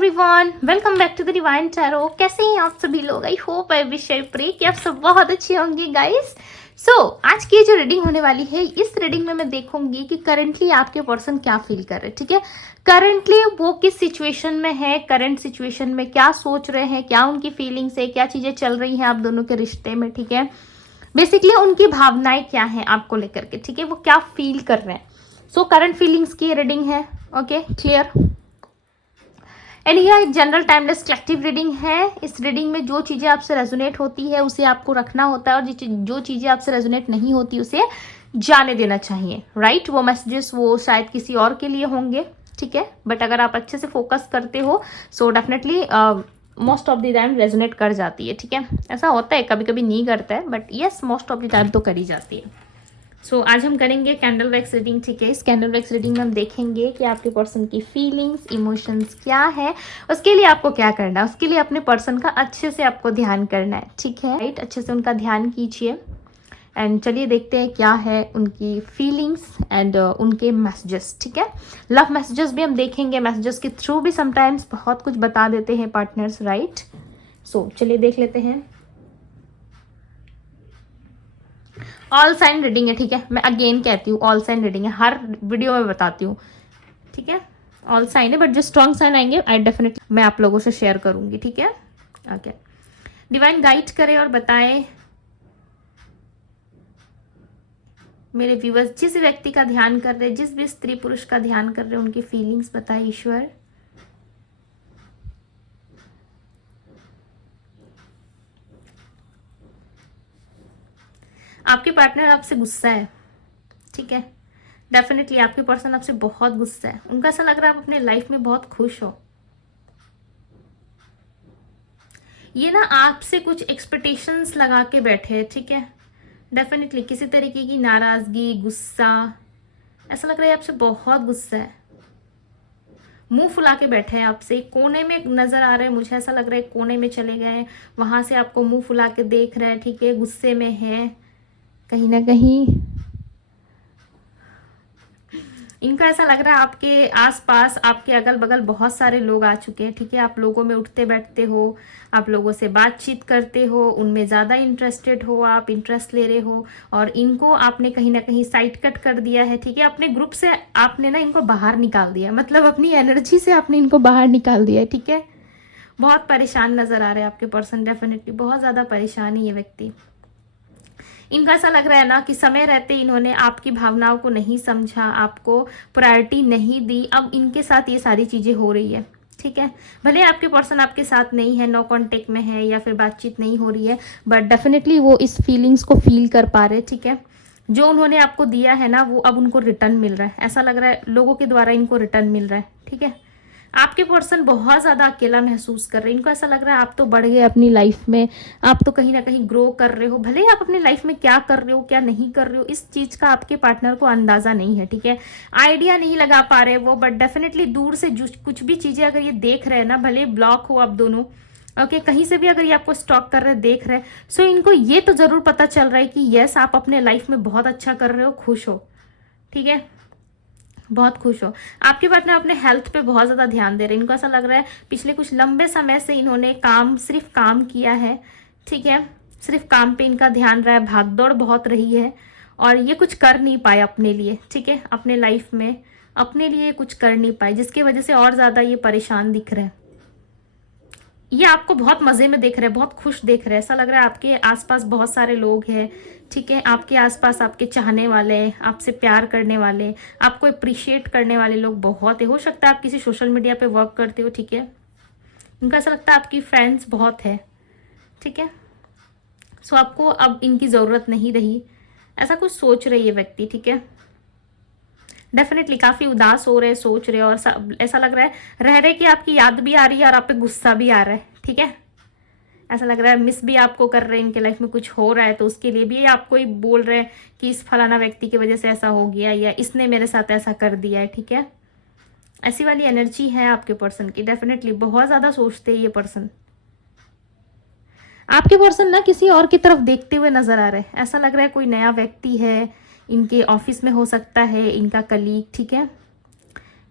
Everyone, welcome back to the divine tarot. कैसे हैं आप सभी लोग? I hope I wish I pray कि आप सब बहुत अच्छे होंगे गाइस। आज की जो रीडिंग होने वाली है, इस रीडिंग में मैं देखूंगी कि करंटली आपके पर्सन क्या फील कर रहे हैं। ठीक है, करंटली वो किस सिचुएशन में है, करंट सिचुएशन में क्या सोच रहे हैं, क्या उनकी फीलिंग्स है, क्या चीजें चल रही हैं आप दोनों के रिश्ते में। ठीक है, बेसिकली उनकी भावनाएं क्या हैं आपको लेकर के। ठीक है, वो क्या फील कर रहे हैं। करंट फीलिंग्स की रीडिंग है। Okay, clear. एंड यह एक जनरल टाइमलेस कलेक्टिव रीडिंग है। इस रीडिंग में जो चीज़ें आपसे रेजोनेट होती है उसे आपको रखना होता है, और जो चीज़ें आपसे रेजोनेट नहीं होती उसे जाने देना चाहिए। राइट, वो मैसेजेस वो शायद किसी और के लिए होंगे। ठीक है, बट अगर आप अच्छे से फोकस करते हो so definitely most of the time resonate कर जाती है। ठीक है, ऐसा होता है, कभी कभी नहीं करता है, but yes most of the time तो करी जाती है। आज हम करेंगे कैंडल वैक्स रीडिंग। ठीक है, इस कैंडल वैक्स रीडिंग में हम देखेंगे कि आपके पर्सन की फीलिंग्स, इमोशंस क्या है। उसके लिए आपको क्या करना है, उसके लिए अपने पर्सन का अच्छे से आपको ध्यान करना है। ठीक है, राइट, अच्छे से उनका ध्यान कीजिए। एंड चलिए देखते हैं क्या है उनकी फीलिंग्स एंड उनके मैसेजेस। ठीक है, लव मैसेजेस भी हम देखेंगे। मैसेजेस के थ्रू भी समटाइम्स बहुत कुछ बता देते हैं पार्टनर्स। राइट, चलिए देख लेते हैं। ऑल साइन रीडिंग है। ठीक है, मैं अगेन कहती हूँ ऑल साइन रीडिंग है, हर वीडियो में बताती हूँ। ठीक है, ऑल साइन है, बट जो स्ट्रॉन्ग साइन आएंगे आई डेफिनेटली मैं आप लोगों से शेयर करूंगी। ठीक है, ओके। डिवाइन गाइड करे और बताए मेरे व्यूवर्स, जिस व्यक्ति का ध्यान कर रहे, जिस भी स्त्री पुरुष का ध्यान कर रहे, उनकी फीलिंग्स बताए ईश्वर। आपके पार्टनर आपसे गुस्सा है। ठीक है, डेफिनेटली आपके पर्सन आपसे बहुत गुस्सा है। उनका ऐसा लग रहा है आप अपने लाइफ में बहुत खुश हो। ये ना आपसे कुछ एक्सपेक्टेशंस लगा के बैठे हैं। ठीक है, डेफिनेटली किसी तरीके की नाराजगी, गुस्सा, ऐसा लग रहा है आपसे बहुत गुस्सा है। मुंह फुला के बैठे हैं आपसे, कोने में नजर आ रहे हैं, मुझे ऐसा लग रहा है कोने में चले गए, वहां से आपको मुंह फुला के देख रहे हैं। ठीक है, गुस्से में है कहीं ना कहीं। इनका ऐसा लग रहा है आपके आसपास, आपके अगल बगल बहुत सारे लोग आ चुके हैं। ठीक है, आप लोगों में उठते बैठते हो, आप लोगों से बातचीत करते हो, उनमें ज़्यादा इंटरेस्टेड हो, आप इंटरेस्ट ले रहे हो, और इनको आपने कहीं ना कहीं साइड कट कर दिया है। ठीक है, अपने ग्रुप से आपने ना इनको बाहर निकाल दिया, मतलब अपनी एनर्जी से आपने इनको बाहर निकाल दिया है। ठीक है, बहुत परेशान नजर आ रहे हैं आपके पर्सन, डेफिनेटली बहुत ज़्यादा परेशान है ये व्यक्ति। इनका ऐसा लग रहा है ना कि समय रहते इन्होंने आपकी भावनाओं को नहीं समझा, आपको प्रायोरिटी नहीं दी। अब इनके साथ ये सारी चीजें हो रही है। ठीक है, भले आपके पर्सन आपके साथ नहीं है, नो कांटेक्ट में है, या फिर बातचीत नहीं हो रही है, बट डेफिनेटली वो इस फीलिंग्स को फील कर पा रहे हैं। ठीक है, जो उन्होंने आपको दिया है ना वो अब उनको रिटर्न मिल रहा है। ऐसा लग रहा है लोगों के द्वारा इनको रिटर्न मिल रहा है। ठीक है, आपके पर्सन बहुत ज़्यादा अकेला महसूस कर रहे हैं। इनको ऐसा लग रहा है आप तो बढ़ गए अपनी लाइफ में, आप तो कहीं ना कहीं ग्रो कर रहे हो। भले आप अपनी लाइफ में क्या कर रहे हो क्या नहीं कर रहे हो, इस चीज़ का आपके पार्टनर को अंदाज़ा नहीं है। ठीक है, आइडिया नहीं लगा पा रहे वो, बट डेफिनेटली दूर से कुछ भी चीज़ें अगर ये देख रहे हैं ना, भले ब्लॉक हो आप दोनों, ओके, कहीं से भी अगर ये आपको स्टॉक कर रहे देख रहे, सो इनको ये तो ज़रूर पता चल रहा है कि यस आप अपने लाइफ में बहुत अच्छा कर रहे हो, खुश हो। ठीक है, बहुत खुश हो। आपके पार्टनर अपने हेल्थ पे बहुत ज़्यादा ध्यान दे रहे हैं। इनको ऐसा लग रहा है पिछले कुछ लंबे समय से इन्होंने सिर्फ काम किया है। ठीक है, सिर्फ काम पे इनका ध्यान रहा है, भागदौड़ बहुत रही है, और ये कुछ कर नहीं पाए अपने लिए। ठीक है, अपने लाइफ में अपने लिए कुछ कर नहीं पाए, जिसकी वजह से और ज़्यादा ये परेशान दिख रहे हैं। ये आपको बहुत मज़े में देख रहे हैं, बहुत खुश देख रहे हैं। ऐसा लग रहा है आपके आसपास बहुत सारे लोग हैं। ठीक है, आपके आसपास आपके चाहने वाले, आपसे प्यार करने वाले, आपको अप्रिशिएट करने वाले लोग बहुत है। हो सकता है आप किसी सोशल मीडिया पे वर्क करते हो। ठीक है, इनको ऐसा लगता है आपकी फ्रेंड्स बहुत है। ठीक है, आपको अब इनकी ज़रूरत नहीं रही, ऐसा कुछ सोच रही है व्यक्ति। ठीक है, डेफिनेटली काफ़ी उदास हो रहे, सोच रहे, और ऐसा लग रहा है रह रहे कि आपकी याद भी आ रही है और आप पे गुस्सा भी आ रहा है। ठीक है, ऐसा लग रहा है मिस भी आपको कर रहे हैं, इनके लाइफ में कुछ हो रहा है तो उसके लिए भी आपको ही बोल रहे हैं कि इस फलाना व्यक्ति की वजह से ऐसा हो गया, या इसने मेरे साथ ऐसा कर दिया है। ठीक है, ऐसी वाली एनर्जी है आपके पर्सन की। डेफिनेटली बहुत ज़्यादा सोचते हैं ये पर्सन। आपके पर्सन ना किसी और की तरफ देखते हुए नजर आ रहे हैं। ऐसा लग रहा है कोई नया व्यक्ति है, इनके ऑफिस में हो सकता है, इनका कलीग। ठीक है,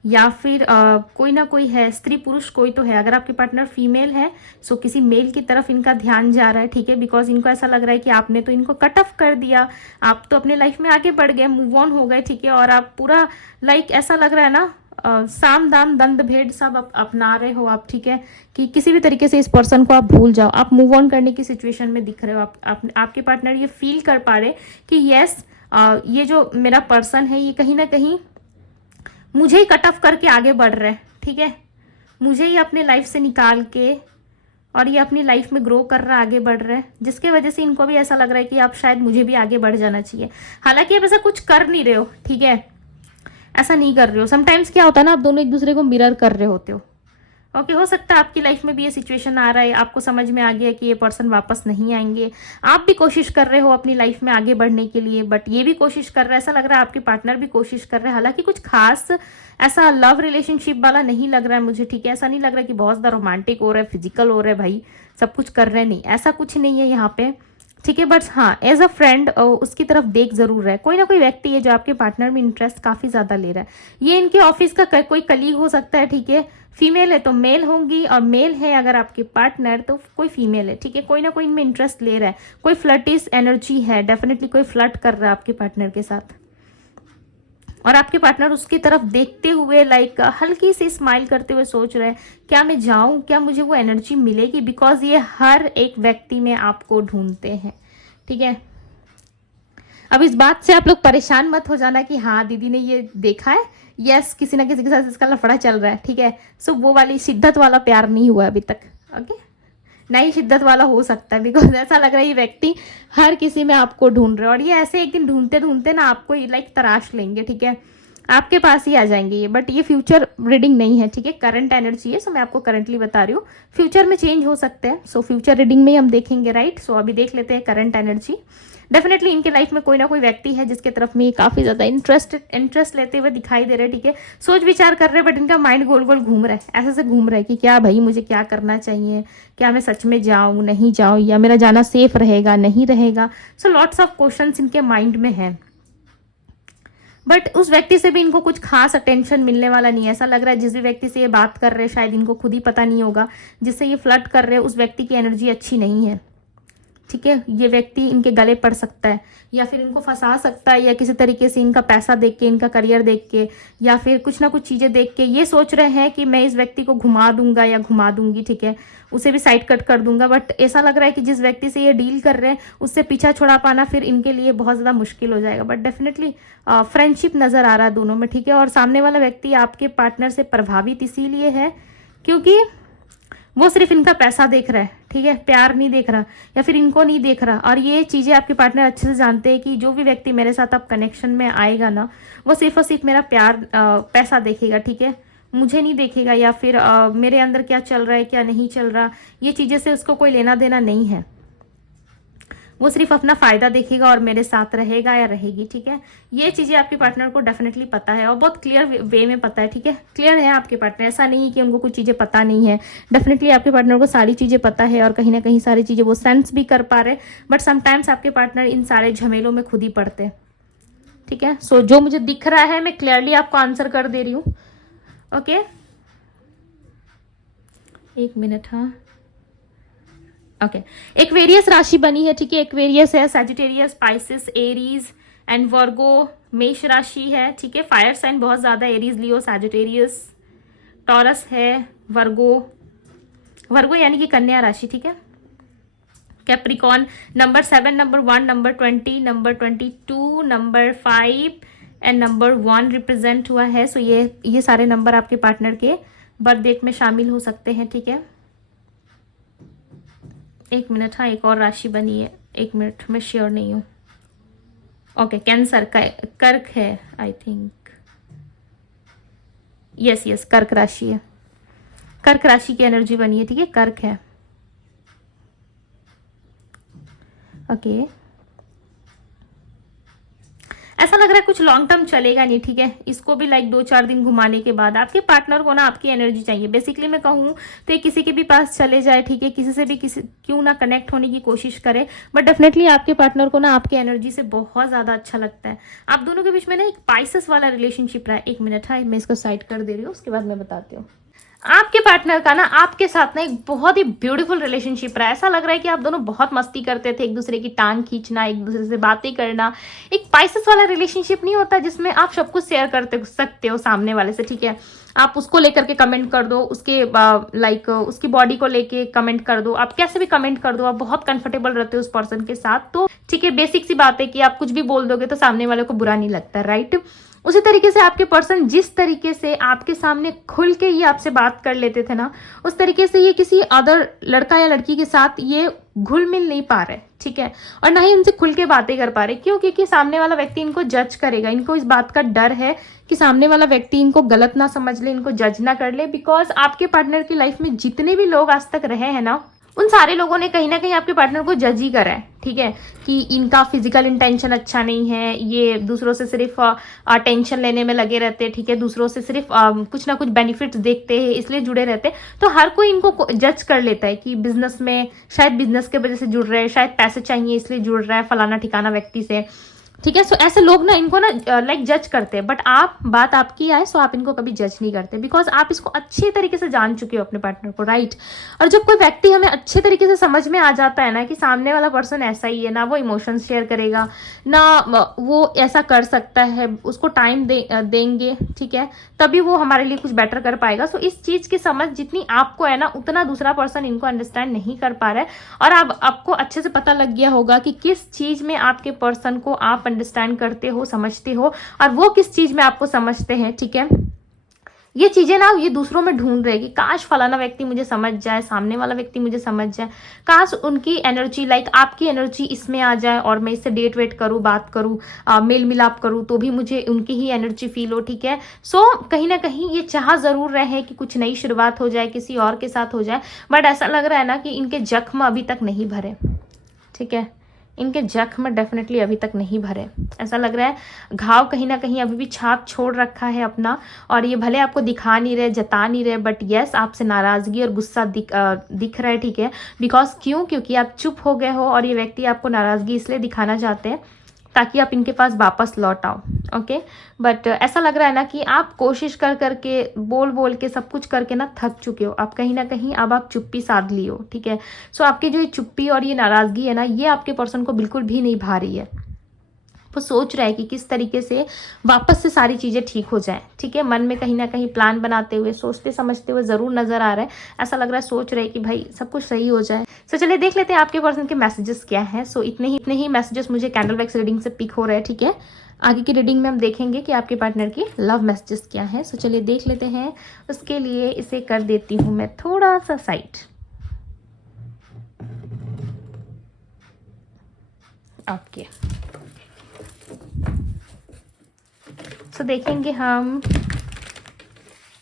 या फिर कोई ना कोई है, स्त्री पुरुष कोई तो है। अगर आपके पार्टनर फीमेल है सो किसी मेल की तरफ इनका ध्यान जा रहा है, ठीक है, बिकॉज इनको ऐसा लग रहा है कि आपने तो इनको कट ऑफ कर दिया, आप तो अपने लाइफ में आगे बढ़ गए, मूव ऑन हो गए, ठीक है, और आप पूरा लाइक ऐसा लग रहा है ना साम दाम दंड भेद सब अपना रहे हो आप, ठीक है, कि किसी भी तरीके से इस पर्सन को आप भूल जाओ, आप मूव ऑन करने की सिचुएशन में दिख रहे हो। आपके पार्टनर ये फील कर पा रहे कि यस ये जो मेरा पर्सन है ये कहीं ना कहीं मुझे ही कट ऑफ करके आगे बढ़ रहा है, ठीक है, मुझे ही अपने लाइफ से निकाल के और ये अपनी लाइफ में ग्रो कर रहा है, आगे बढ़ रहा है, जिसके वजह से इनको भी ऐसा लग रहा है कि आप शायद मुझे भी आगे बढ़ जाना चाहिए। हालांकि आप ऐसा कुछ कर नहीं रहे हो, ठीक है, ऐसा नहीं कर रहे हो। समटाइम्स क्या होता है ना, आप दोनों एक दूसरे को मिरर कर रहे होते हो। ओके, हो सकता है आपकी लाइफ में भी ये सिचुएशन आ रहा है, आपको समझ में आ गया कि ये पर्सन वापस नहीं आएंगे, आप भी कोशिश कर रहे हो अपनी लाइफ में आगे बढ़ने के लिए, बट ये भी कोशिश कर रहा है, ऐसा लग रहा है आपके पार्टनर भी कोशिश कर रहे हैं। हालांकि कुछ खास ऐसा लव रिलेशनशिप वाला नहीं लग रहा है मुझे, ठीक है, ऐसा नहीं लग रहा है कि बहुत ज़्यादा रोमांटिक हो रहा है, फिजिकल हो रहा है, भाई सब कुछ कर रहे हैं, नहीं, ऐसा कुछ नहीं है यहाँ पे, ठीक है, बट हाँ एज अ फ्रेंड उसकी तरफ देख जरूर रहा है। कोई ना कोई व्यक्ति है जो आपके पार्टनर में इंटरेस्ट काफी ज्यादा ले रहा है। ये इनके ऑफिस का कोई कलीग हो सकता है, ठीक है, फीमेल है तो मेल होंगी, और मेल है अगर आपके पार्टनर तो कोई फीमेल है, ठीक है, कोई ना कोई इनमें इंटरेस्ट ले रहा है, कोई फ्लर्टिस एनर्जी है, डेफिनेटली कोई फ्लर्ट कर रहा है आपके पार्टनर के साथ, और आपके पार्टनर उसकी तरफ देखते हुए लाइक हल्की सी स्माइल करते हुए सोच रहे हैं क्या मैं जाऊं, क्या मुझे वो एनर्जी मिलेगी, बिकॉज ये हर एक व्यक्ति में आपको ढूंढते हैं, ठीक है। अब इस बात से आप लोग परेशान मत हो जाना कि हाँ दीदी ने ये देखा है, यस किसी ना किसी के साथ इसका लफड़ा चल रहा है, ठीक है, सो वो वाली शिद्दत वाला प्यार नहीं हुआ अभी तक, ओके, नई शिद्दत वाला हो सकता है, बिकॉज ऐसा लग रहा है ये व्यक्ति हर किसी में आपको ढूंढ रहे हैं, और ये ऐसे एक दिन ढूंढते ढूंढते ना आपको लाइक तराश लेंगे, ठीक है, आपके पास ही आ जाएंगे ये। बट ये फ्यूचर रीडिंग नहीं है, ठीक है, करंट एनर्जी है, सो मैं आपको करंटली बता रही हूँ, फ्यूचर में चेंज हो सकते हैं, सो फ्यूचर रीडिंग में हम देखेंगे, राइट। सो अभी देख लेते हैं करंट एनर्जी। डेफिनेटली इनके लाइफ में कोई ना कोई व्यक्ति है जिसके तरफ में ये काफी ज्यादा इंटरेस्ट लेते हुए दिखाई दे रहे हैं, ठीक है, सोच विचार कर रहे हैं, बट इनका माइंड गोल गोल घूम रहा है, ऐसे से घूम रहा है कि क्या भाई मुझे क्या करना चाहिए, क्या मैं सच में जाऊं नहीं जाऊं, या मेरा जाना सेफ रहेगा नहीं रहेगा। सो लॉट्स ऑफ क्वेश्चंस इनके माइंड में है, बट उस व्यक्ति से भी इनको कुछ खास अटेंशन मिलने वाला नहीं है। ऐसा लग रहा है जिस भी व्यक्ति से ये बात कर रहे हैं शायद इनको खुद ही पता नहीं होगा, जिससे ये फ्लर्ट कर रहे हैं उस व्यक्ति की एनर्जी अच्छी नहीं है, ठीक है, ये व्यक्ति इनके गले पड़ सकता है, या फिर इनको फंसा सकता है, या किसी तरीके से इनका पैसा देख के, इनका करियर देख के, या फिर कुछ ना कुछ चीजें देख के ये सोच रहे हैं कि मैं इस व्यक्ति को घुमा दूंगा या घुमा दूंगी, ठीक है, उसे भी साइड कट कर दूंगा। बट ऐसा लग रहा है कि जिस व्यक्ति से ये डील कर रहे हैं उससे पीछा छुड़ा पाना फिर इनके लिए बहुत ज्यादा मुश्किल हो जाएगा। बट डेफिनेटली फ्रेंडशिप नजर आ रहा है दोनों में, ठीक है, और सामने वाला व्यक्ति आपके पार्टनर से प्रभावित इसीलिए है क्योंकि वो सिर्फ इनका पैसा देख रहा है, ठीक है, प्यार नहीं देख रहा, या फिर इनको नहीं देख रहा। और ये चीजें आपके पार्टनर अच्छे से जानते हैं कि जो भी व्यक्ति मेरे साथ अब कनेक्शन में आएगा ना, वो सिर्फ और सिर्फ मेरा प्यार पैसा देखेगा, ठीक है, मुझे नहीं देखेगा, या फिर मेरे अंदर क्या चल रहा है क्या नहीं चल रहा, ये चीजें से उसको कोई लेना देना नहीं है, वो सिर्फ अपना फायदा देखेगा और मेरे साथ रहेगा या रहेगी, ठीक है। ये चीजें आपके पार्टनर को डेफिनेटली पता है, और बहुत क्लियर वे में पता है, ठीक है, क्लियर है आपके पार्टनर, ऐसा नहीं है कि उनको कुछ चीजें पता नहीं है, डेफिनेटली आपके पार्टनर को सारी चीजें पता है, और कहीं ना कहीं सारी चीजें वो सेंस भी कर पा रहे। बट समटाइम्स आपके पार्टनर इन सारे झमेलों में खुद ही पड़ते हैं, ठीक है। सो जो मुझे दिख रहा है मैं क्लियरली आपको आंसर कर दे रही हूँ, ओके, एक मिनट, हाँ, ओके, एक्वेरियस राशि बनी है, ठीक है, एक्वेरियस है, Sagittarius, Pisces, Aries and Virgo मेष राशि है, ठीक है, फायर साइन बहुत ज्यादा, एरीज, लियो, सैजिटेरियस, टॉरस है, वर्गो यानी कि कन्या राशि, ठीक है, Capricorn, number 7, number 1, number 20, number 22, number 5 and number 1 represent हुआ है। सो ये सारे नंबर आपके पार्टनर के बर्थ डेट में शामिल हो सकते हैं, ठीक है। एक मिनट, हाँ, एक और राशि बनी है, एक मिनट, मैं श्योर नहीं हूँ, ओके, कैंसर का कर्क है आई थिंक, यस कर्क राशि है, कर्क राशि की एनर्जी बनी है, ठीक है, कर्क है, ओके। ऐसा लग रहा है कुछ लॉन्ग टर्म चलेगा नहीं, ठीक है। इसको भी लाइक 2-4 दिन घुमाने के बाद आपके पार्टनर को ना आपकी एनर्जी चाहिए। बेसिकली मैं कहूँ तो ये किसी के भी पास चले जाए, ठीक है, किसी से भी किसी क्यों ना कनेक्ट होने की कोशिश करे, बट डेफिनेटली आपके पार्टनर को ना आपकी एनर्जी से बहुत ज्यादा अच्छा लगता है। आप दोनों के बीच में ना एक पाइसेस वाला रिलेशनशिप रहा है। 1 मिनट, हाँ मैं इसको साइड कर दे रही हूँ, उसके बाद मैं बताती हूँ। आपके पार्टनर का ना आपके साथ ना एक बहुत ही ब्यूटीफुल रिलेशनशिप रहा है। ऐसा लग रहा है कि आप दोनों बहुत मस्ती करते थे, एक दूसरे की टांग खींचना, एक दूसरे से बातें करना। एक पाइसेस वाला रिलेशनशिप नहीं होता जिसमें आप सब कुछ शेयर करते सकते हो सामने वाले से, ठीक है। आप उसको लेकर के कमेंट कर दो, उसके लाइक उसकी बॉडी को लेके कमेंट कर दो, आप कैसे भी कमेंट कर दो, आप बहुत कंफर्टेबल रहते हो उस पर्सन के साथ। तो ठीक है, बेसिक सी बात है कि आप कुछ भी बोल दोगे तो सामने वाले को बुरा नहीं लगता, राइट। उसी तरीके से आपके पर्सन जिस तरीके से आपके सामने खुल के ये आपसे बात कर लेते थे ना, उस तरीके से ये किसी अदर लड़का या लड़की के साथ ये घुल मिल नहीं पा रहे, ठीक है। और ना ही उनसे खुल के बातें कर पा रहे। क्यों? क्योंकि सामने वाला व्यक्ति इनको जज करेगा। इनको इस बात का डर है कि सामने वाला व्यक्ति इनको गलत ना समझ ले, इनको जज ना कर ले। बिकॉज आपके पार्टनर की लाइफ में जितने भी लोग आज तक रहे हैं ना, उन सारे लोगों ने कहीं ना कहीं आपके पार्टनर को जज ही करा है, ठीक है, कि इनका फिजिकल इंटेंशन अच्छा नहीं है, ये दूसरों से सिर्फ अटेंशन लेने में लगे रहते हैं, ठीक है, दूसरों से सिर्फ कुछ ना कुछ बेनिफिट्स देखते हैं इसलिए जुड़े रहते हैं। तो हर कोई इनको जज कर लेता है कि बिजनेस में शायद बिजनेस के वजह से जुड़ रहे हैं, शायद पैसे चाहिए इसलिए जुड़ रहा है फलाना ठिकाना व्यक्ति से, ठीक है। सो ऐसे लोग ना इनको ना लाइक जज करते हैं, बट आप बात आपकी आए सो आप इनको कभी जज नहीं करते, बिकॉज आप इसको अच्छे तरीके से जान चुके हो अपने पार्टनर को, राइट। और जब कोई व्यक्ति हमें अच्छे तरीके से समझ में आ जाता है ना कि सामने वाला पर्सन ऐसा ही है, ना वो इमोशंस शेयर करेगा, ना वो ऐसा कर सकता है, उसको टाइम देंगे, ठीक है, तभी वो हमारे लिए कुछ बेटर कर पाएगा। सो इस चीज की समझ जितनी आपको है ना, उतना दूसरा पर्सन इनको अंडरस्टैंड नहीं कर पा रहा है। और आपको अच्छे से पता लग गया होगा कि किस चीज में आपके पर्सन को आप अंडरस्टैंड करते हो, समझते हो, और वो किस चीज में आपको समझते हैं, ठीक है। ये चीजें ना ये दूसरों में ढूंढ रहे कि काश फलाना व्यक्ति मुझे समझ जाए, सामने वाला व्यक्ति मुझे समझ जाए, काश उनकी एनर्जी लाइक आपकी एनर्जी इसमें आ जाए और मैं इससे डेट वेट करूं, बात करूं, मेल मिलाप करूं, तो भी मुझे उनकी ही एनर्जी फील हो, ठीक है। सो कहीं ना कहीं ये चाह जरूर रहे कि कुछ नई शुरुआत हो जाए, किसी और के साथ हो जाए, बट ऐसा लग रहा है ना कि इनके जख्म अभी तक नहीं भरे, ठीक है, इनके जख्म डेफिनेटली अभी तक नहीं भरे। ऐसा लग रहा है घाव कहीं ना कहीं अभी भी छाप छोड़ रखा है अपना, और ये भले आपको दिखा नहीं रहे, जता नहीं रहे, बट यस आपसे नाराजगी और गुस्सा दिख रहा है, ठीक है। बिकॉज क्योंकि आप चुप हो गए हो और ये व्यक्ति आपको नाराजगी इसलिए दिखाना चाहते हैं ताकि आप इनके पास वापस लौट आओ, ओके। बट ऐसा लग रहा है ना कि आप कोशिश कर करके बोल के सब कुछ करके ना थक चुके हो। आप कहीं ना कहीं अब आप चुप्पी साध ली हो, ठीक है। सो आपकी जो ये चुप्पी और ये नाराजगी है ना, ये आपके पर्सन को बिल्कुल भी नहीं भा रही है। वो सोच रहा है कि किस तरीके से वापस से सारी चीजें ठीक हो जाए, ठीक है। मन में कहीं ना कहीं प्लान बनाते हुए, सोचते समझते हुए जरूर नजर आ रहा है। ऐसा लग रहा है सोच रहे हैं कि भाई सब कुछ सही हो जाए। सो चलिए देख लेते हैं आपके पर्सन के मैसेजेस क्या हैं। सो इतने ही मैसेजेस मुझे कैंडल वैक्स रीडिंग से पिक हो रहे हैं, ठीक है। आगे की रीडिंग में हम देखेंगे कि आपके पार्टनर की लव मैसेजेस क्या है। सो चलिए देख लेते हैं। उसके लिए इसे कर देती हूँ मैं थोड़ा सा साइड। ओके, सो देखेंगे हम।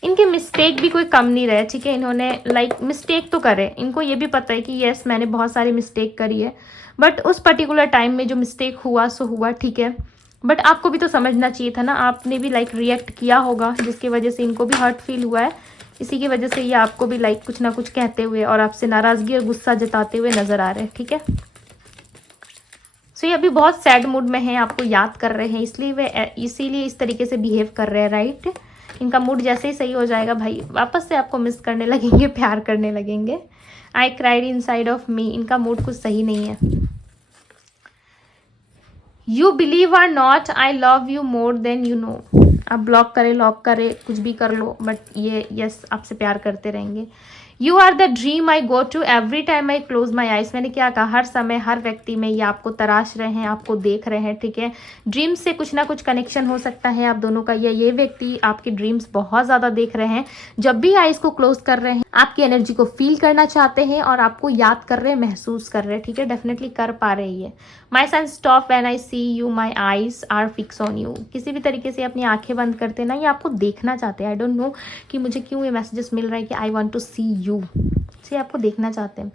इनके मिस्टेक भी कोई कम नहीं रहे, ठीक है। इन्होंने लाइक मिस्टेक तो करे, इनको ये भी पता है कि यस मैंने बहुत सारी मिस्टेक करी है, बट उस पर्टिकुलर टाइम में जो मिस्टेक हुआ सो हुआ, ठीक है। बट आपको भी तो समझना चाहिए था ना, आपने भी लाइक रिएक्ट किया होगा जिसकी वजह से इनको भी हर्ट फील हुआ है। इसी की वजह से ये आपको भी लाइक कुछ ना कुछ कहते हुए और आपसे नाराजगी और गुस्सा जताते हुए नजर आ रहे हैं, ठीक है। सो ये अभी बहुत सैड मूड में है, आपको याद कर रहे हैं, इसीलिए इस तरीके से बिहेव कर रहे हैं, राइट। इनका मूड जैसे ही सही हो जाएगा भाई वापस से आपको मिस करने लगेंगे, प्यार करने लगेंगे। I cried inside of me, इनका मूड कुछ सही नहीं है। You believe or not, I love you more than you know. आप ब्लॉक करे, लॉक करे, कुछ भी कर लो, बट ये यस आपसे प्यार करते रहेंगे। You are the dream I go to every time I close my eyes. मैंने क्या कहा, हर समय हर व्यक्ति में ये आपको तराश रहे हैं, आपको देख रहे हैं, ठीक है। ड्रीम्स से कुछ ना कुछ कनेक्शन हो सकता है आप दोनों का, या ये व्यक्ति आपके ड्रीम्स बहुत ज्यादा देख रहे हैं। जब भी आइज को क्लोज कर रहे हैं आपकी एनर्जी को फील करना चाहते हैं और आपको याद कर रहे हैं, महसूस कर रहे हैं, ठीक है। डेफिनेटली कर पा रहे हैं। My son stop when I see you, my eyes are fix on you. किसी भी तरीके से अपनी आंखें बंद करते ना, ये आपको देखना चाहते हैं। आई डोंट नो कि मुझे क्यों ये मैसेजेस मिल रहा है कि I want to see you, से आपको देखना चाहते हैं।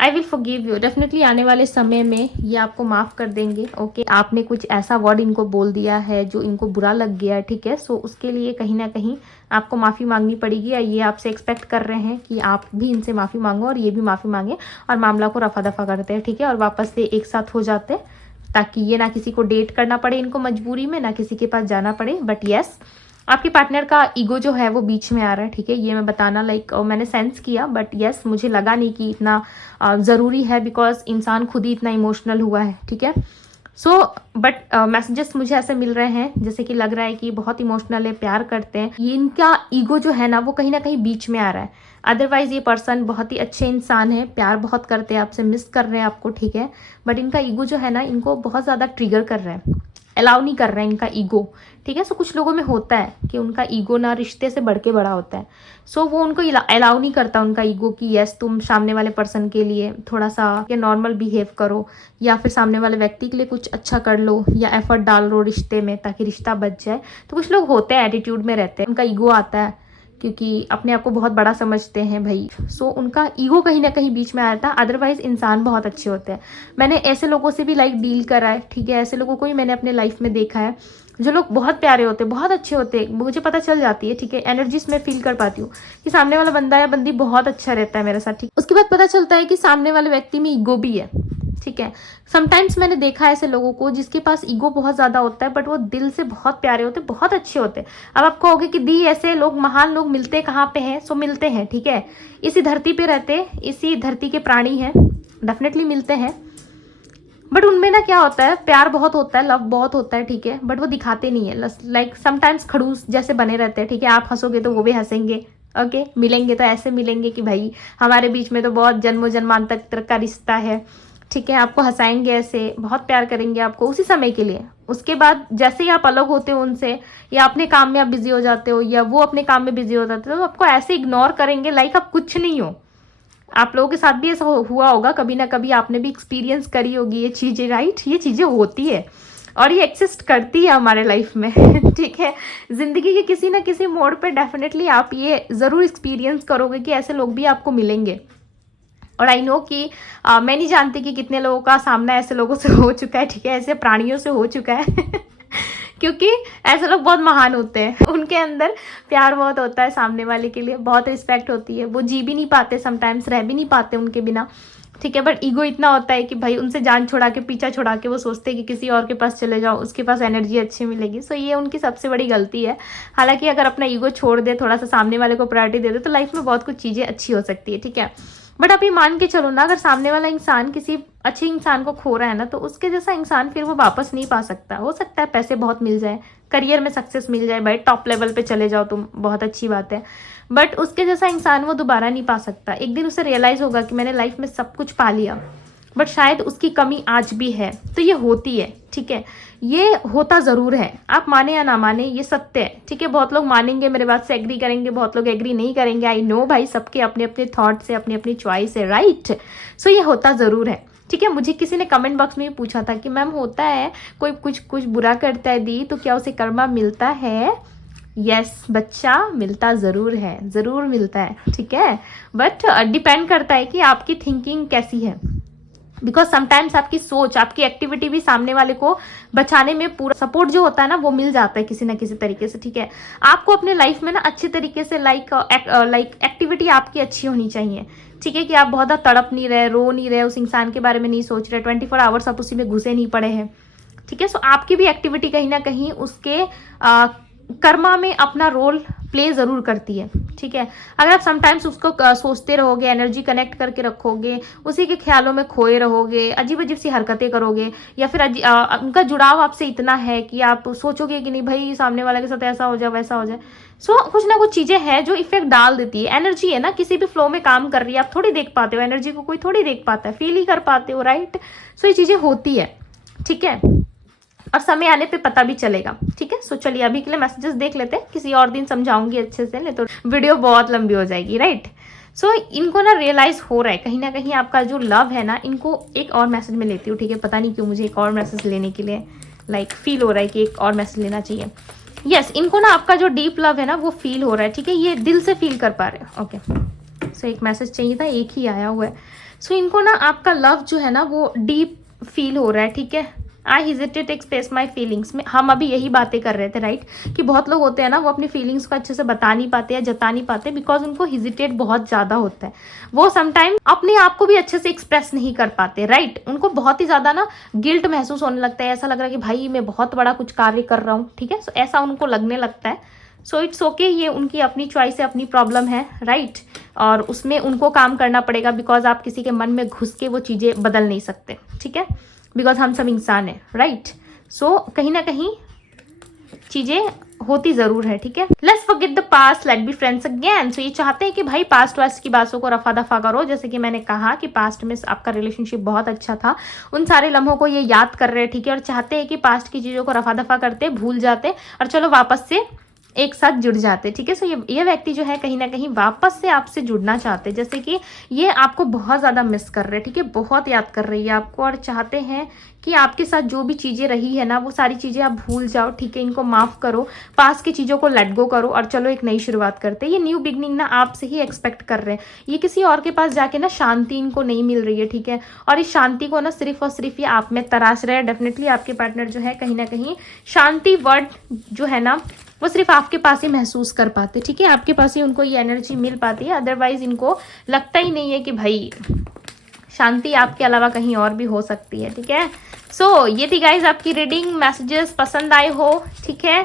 I will forgive you, definitely आने वाले समय में ये आपको माफ़ कर देंगे। ओके, आपने कुछ ऐसा वर्ड इनको बोल दिया है जो इनको बुरा लग गया है, ठीक है। सो उसके लिए कहीं ना कहीं आपको माफ़ी मांगनी पड़ेगी, या ये आपसे एक्सपेक्ट कर रहे हैं कि आप भी इनसे माफ़ी मांगो और ये भी माफ़ी मांगे और मामला को रफा दफा करते हैं, ठीक है, और वापस से एक साथ हो जाते हैं, ताकि ये ना किसी को डेट करना पड़े इनको मजबूरी में, ना किसी के पास जाना पड़े। बट येस, आपके पार्टनर का ईगो जो है वो बीच में आ रहा है, ठीक है, ये मैं बताना मैंने सेंस किया, बट येस मुझे लगा नहीं कि इतना ज़रूरी है, बिकॉज इंसान खुद ही इतना इमोशनल हुआ है, ठीक है। सो बट मैसेजेस मुझे ऐसे मिल रहे हैं जैसे कि लग रहा है कि बहुत इमोशनल है, प्यार करते हैं, ये इनका ईगो जो है ना वो कहीं ना कहीं बीच में आ रहा है। अदरवाइज ये पर्सन बहुत ही अच्छे इंसान है, प्यार बहुत करते हैं आपसे, मिस कर रहे हैं आपको, ठीक है, बट इनका ईगो जो है ना इनको बहुत ज़्यादा ट्रिगर कर रहा है, अलाउ नहीं कर रहे हैं इनका ईगो, ठीक है। सो कुछ लोगों में होता है कि उनका ईगो ना रिश्ते से बढ़ के बड़ा होता है, सो वो उनको अलाउ नहीं करता उनका ईगो कि यस तुम सामने वाले पर्सन के लिए थोड़ा सा नॉर्मल बिहेव करो, या फिर सामने वाले व्यक्ति के लिए कुछ अच्छा कर लो, या एफर्ट डाल लो रिश्ते में ताकि रिश्ता बच जाए। तो कुछ लोग होते हैं एटीट्यूड में रहते हैं, उनका ईगो आता है क्योंकि अपने आप को बहुत बड़ा समझते हैं भाई, सो उनका ईगो कहीं ना कहीं बीच में आया था। अदरवाइज इंसान बहुत अच्छे होते हैं, मैंने ऐसे लोगों से भी डील करा है, ठीक है, ऐसे लोगों को ही मैंने अपने लाइफ में देखा है, जो लोग बहुत प्यारे होते हैं, बहुत अच्छे होते हैं, मुझे पता चल जाती है, ठीक है, एनर्जीज में फील कर पाती हूँ कि सामने वाला बंदा या बंदी बहुत अच्छा रहता है मेरे साथ, ठीक। उसके बाद पता चलता है कि सामने वाले व्यक्ति में ईगो भी है, ठीक है। समटाइम्स मैंने देखा है ऐसे लोगों को जिसके पास ईगो बहुत ज्यादा होता है, बट वो दिल से बहुत प्यारे होते, बहुत अच्छे होते हैं। अब आप कहोगे कि दी ऐसे लोग, महान लोग मिलते कहाँ पे हैं? सो मिलते हैं, ठीक है, इसी धरती पे रहते, इसी धरती के प्राणी हैं, डेफिनेटली मिलते हैं। बट उनमें ना क्या होता है, प्यार बहुत होता है, लव बहुत होता है, ठीक है, बट वो दिखाते नहीं है, लाइक समटाइम्स खड़ूस जैसे बने रहते हैं, ठीक है। आप हंसोगे तो वो भी हंसेंगे, ओके, मिलेंगे तो ऐसे मिलेंगे कि भाई हमारे बीच में तो बहुत जन्मों जन्मांतर तक का रिश्ता है, ठीक है। आपको हंसाएंगे, ऐसे बहुत प्यार करेंगे आपको उसी समय के लिए। उसके बाद जैसे ही आप अलग होते हो उनसे, या अपने काम में आप बिजी हो जाते हो, या वो अपने काम में बिजी हो जाते हो, तो आपको ऐसे इग्नोर करेंगे लाइक आप कुछ नहीं हो। आप लोगों के साथ भी ऐसा हुआ होगा, कभी ना कभी आपने भी एक्सपीरियंस करी होगी ये चीजें, राइट। ये चीजें होती है और ये एक्सिस्ट करती है हमारे लाइफ में ठीक है। जिंदगी के किसी ना किसी मोड़ पे डेफिनेटली आप ये जरूर एक्सपीरियंस करोगे कि ऐसे लोग भी आपको मिलेंगे। और आई नो कि मैं नहीं जानती कि कितने लोगों का सामना ऐसे लोगों से हो चुका है, ठीक है, ऐसे प्राणियों से हो चुका है क्योंकि ऐसे लोग बहुत महान होते हैं, उनके अंदर प्यार बहुत होता है, सामने वाले के लिए बहुत रिस्पेक्ट होती है, वो जी भी नहीं पाते, समटाइम्स रह भी नहीं पाते उनके बिना, ठीक है। बट ईगो इतना होता है कि भाई उनसे जान छुड़ा के, पीछा छुड़ा के वो सोचते हैं कि किसी और के पास चले जाओ, उसके पास एनर्जी अच्छी मिलेगी। सो ये उनकी सबसे बड़ी गलती है। हालांकि अगर अपना ईगो छोड़ दे, थोड़ा सा सामने वाले को प्रायोरिटी दे दे, तो लाइफ में बहुत कुछ चीज़ें अच्छी हो सकती है, ठीक है। बट आप ये मान के चलो ना, अगर सामने वाला इंसान किसी अच्छे इंसान को खो रहा है ना, तो उसके जैसा इंसान फिर वो वापस नहीं पा सकता। हो सकता है पैसे बहुत मिल जाए, करियर में सक्सेस मिल जाए, भाई टॉप लेवल पे चले जाओ तुम, बहुत अच्छी बात है, बट उसके जैसा इंसान वो दोबारा नहीं पा सकता। एक दिन उसे रियलाइज होगा कि मैंने लाइफ में सब कुछ पा लिया, बट शायद उसकी कमी आज भी है। तो ये होती है, ठीक है, ये होता ज़रूर है, आप माने या ना माने, ये सत्य है, ठीक है। बहुत लोग मानेंगे, मेरे बात से एग्री करेंगे, बहुत लोग एग्री नहीं करेंगे, आई नो भाई, सबके अपने अपने थॉट्स है, अपनी अपनी चॉइस है, राइट। सो ये होता ज़रूर है, ठीक है। मुझे किसी ने कमेंट बॉक्स में भी पूछा था कि मैम होता है कोई कुछ बुरा करता है दी, तो क्या उसे कर्मा मिलता है? यस बच्चा, मिलता ज़रूर है, ज़रूर मिलता है, ठीक है। बट डिपेंड करता है कि आपकी थिंकिंग कैसी है, बिकॉज समटाइम्स आपकी सोच, आपकी एक्टिविटी भी सामने वाले को बचाने में पूरा सपोर्ट जो होता है ना, वो मिल जाता है किसी ना किसी तरीके से, ठीक है। आपको अपने लाइफ में ना अच्छे तरीके से लाइक एक्टिविटी आपकी अच्छी होनी चाहिए, ठीक है, कि आप बहुत ज़्यादा तड़प नहीं रहे, रो नहीं रहे, उस इंसान के बारे में नहीं सोच रहे, 24 आवर्स आप उसी में घुसे नहीं पड़े हैं, ठीक है। सो आपकी भी एक्टिविटी कहीं ना कहीं उसके कर्मा में अपना रोल प्ले जरूर करती है, ठीक है। अगर आप समटाइम्स उसको सोचते रहोगे, एनर्जी कनेक्ट करके रखोगे, उसी के ख्यालों में खोए रहोगे, अजीब अजीब सी हरकतें करोगे, या फिर उनका जुड़ाव आपसे इतना है कि आप सोचोगे कि नहीं भाई सामने वाले के साथ ऐसा हो जाए वैसा हो जाए, सो कुछ ना कुछ चीजें हैं जो इफेक्ट डाल देती है। एनर्जी है ना, किसी भी फ्लो में काम कर रही है, आप थोड़ी देख पाते हो एनर्जी को, कोई थोड़ी देख पाता है, फील ही कर पाते हो, राइट। सो ये चीजें होती है, ठीक है, और समय आने पे पता भी चलेगा, ठीक है। सो चलिए अभी के लिए मैसेजेस देख लेते हैं, किसी और दिन समझाऊंगी अच्छे से, नहीं तो वीडियो बहुत लंबी हो जाएगी, राइट। सो इनको ना रियलाइज हो रहा है कहीं ना कहीं आपका जो लव है ना, इनको एक और मैसेज में लेती हूँ, ठीक है। पता नहीं क्यों मुझे एक और मैसेज लेने के लिए फील हो रहा है कि एक और मैसेज लेना चाहिए। यस, इनको ना आपका जो डीप लव है ना वो फील हो रहा है, ठीक है, ये दिल से फील कर पा रहे हैं, ओके। सो एक मैसेज चाहिए था, एक ही आया हुआ है। सो इनको ना आपका लव जो है ना वो डीप फील हो रहा है, ठीक है। I hesitate to express my feelings में हम अभी यही बातें कर रहे थे, राइट, कि बहुत लोग होते हैं ना वो अपनी फीलिंग्स को अच्छे से बता नहीं पाते या जता नहीं पाते बिकॉज उनको हेजिटेट बहुत ज़्यादा होता है। वो समटाइम अपने आप को भी अच्छे से एक्सप्रेस नहीं कर पाते, राइट। उनको बहुत ही ज़्यादा ना गिल्ट महसूस होने लगता है, ऐसा लग रहा है कि भाई मैं बहुत बड़ा कुछ कार्य कर रहा हूँ, ठीक है। सो ऐसा उनको लगने लगता है। सो इट्स ओके, ये उनकी अपनी चॉइस है, अपनी प्रॉब्लम है, राइट। और उसमें उनको काम करना पड़ेगा बिकॉज आप किसी के मन में घुस के वो चीज़ें बदल नहीं सकते, ठीक है, बिकॉज हम सब इंसान हैं, राइट। सो कहीं ना कहीं चीज़ें होती ज़रूर है, ठीक है। Let's forget the past, let be friends again. So ये चाहते हैं कि भाई पास्ट वास्ट की बातों को रफा दफा करो, जैसे कि मैंने कहा कि पास्ट में आपका रिलेशनशिप बहुत अच्छा था, उन सारे लम्हों को ये याद कर रहे हैं, ठीक है, और चाहते हैं कि पास्ट की चीज़ों को रफा दफा करते, भूल जाते और चलो वापस से एक साथ जुड़ जाते, ठीक है। सो ये व्यक्ति जो है कहीं ना कहीं वापस से आपसे जुड़ना चाहते, जैसे कि ये आपको बहुत ज़्यादा मिस कर रहे हैं, ठीक है, बहुत याद कर रही है आपको और चाहते हैं कि आपके साथ जो भी चीज़ें रही है ना वो सारी चीज़ें आप भूल जाओ, ठीक है, इनको माफ़ करो, पास की चीज़ों को लेट गो करो और चलो एक नई शुरुआत करते हैं। ये न्यू बिगनिंग ना आपसे ही एक्सपेक्ट कर रहे हैं। ये किसी और के पास जाके ना शांति इनको नहीं मिल रही है, ठीक है, और इस शांति को ना सिर्फ और सिर्फ ये आप में तराश रहे हैं। डेफिनेटली आपके पार्टनर जो है कहीं ना कहीं शांति वर्ड जो है ना वो सिर्फ आपके पास ही महसूस कर पाते, ठीक है, आपके पास ही उनको ये एनर्जी मिल पाती है। अदरवाइज इनको लगता ही नहीं है कि भाई शांति आपके अलावा कहीं और भी हो सकती है, ठीक है। सो ये थी गाइज आपकी रीडिंग। मैसेजेस पसंद आए हो, ठीक है,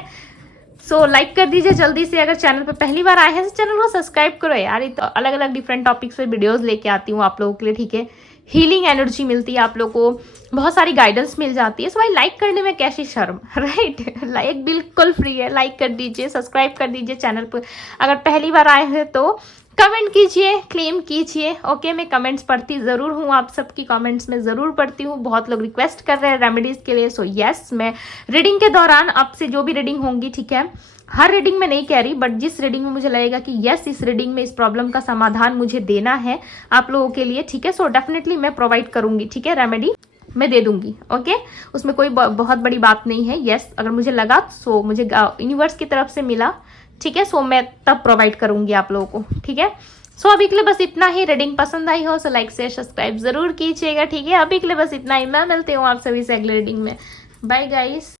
सो लाइक कर दीजिए जल्दी से। अगर चैनल पर पहली बार आए हैं तो चैनल को सब्सक्राइब करो यार, ये तो अलग अलग डिफरेंट टॉपिक्स पे वीडियोस लेके आती हूँ आप लोगों के लिए, ठीक है। हीलिंग एनर्जी मिलती है आप लोगों को, बहुत सारी गाइडेंस मिल जाती है। सो भाई लाइक करने में कैसी शर्म, राइट। लाइक बिल्कुल फ्री है, लाइक कर दीजिए, सब्सक्राइब कर दीजिए चैनल पर। अगर पहली बार आए हैं तो कमेंट कीजिए, क्लेम कीजिए, ओके। मैं कमेंट्स पढ़ती ज़रूर हूँ, आप सबकी कमेंट्स में ज़रूर पढ़ती हूँ। बहुत लोग रिक्वेस्ट कर रहे हैं रेमेडीज़ के लिए। सो यस, मैं रीडिंग के दौरान आपसे जो भी रीडिंग होंगी, ठीक है, हर रीडिंग में नहीं कह रही, बट जिस रीडिंग में मुझे लगेगा कि यस इस रीडिंग में इस प्रॉब्लम का समाधान मुझे देना है आप लोगों के लिए, ठीक है, सो डेफिनेटली मैं प्रोवाइड करूंगी, ठीक है, रेमेडी मैं दे दूंगी, ओके। उसमें कोई बहुत बड़ी बात नहीं है। यस अगर मुझे लगा, सो मुझे यूनिवर्स की तरफ से मिला, ठीक है, सो मैं तब प्रोवाइड करूंगी आप लोगों को, ठीक है। सो अभी के लिए बस इतना ही। रीडिंग पसंद आई हो सो लाइक शेयर सब्सक्राइब जरूर कीजिएगा, ठीक है। अभी के लिए बस इतना ही। मैं मिलती हूँ आप सभी से अगले रीडिंग में। Bye guys.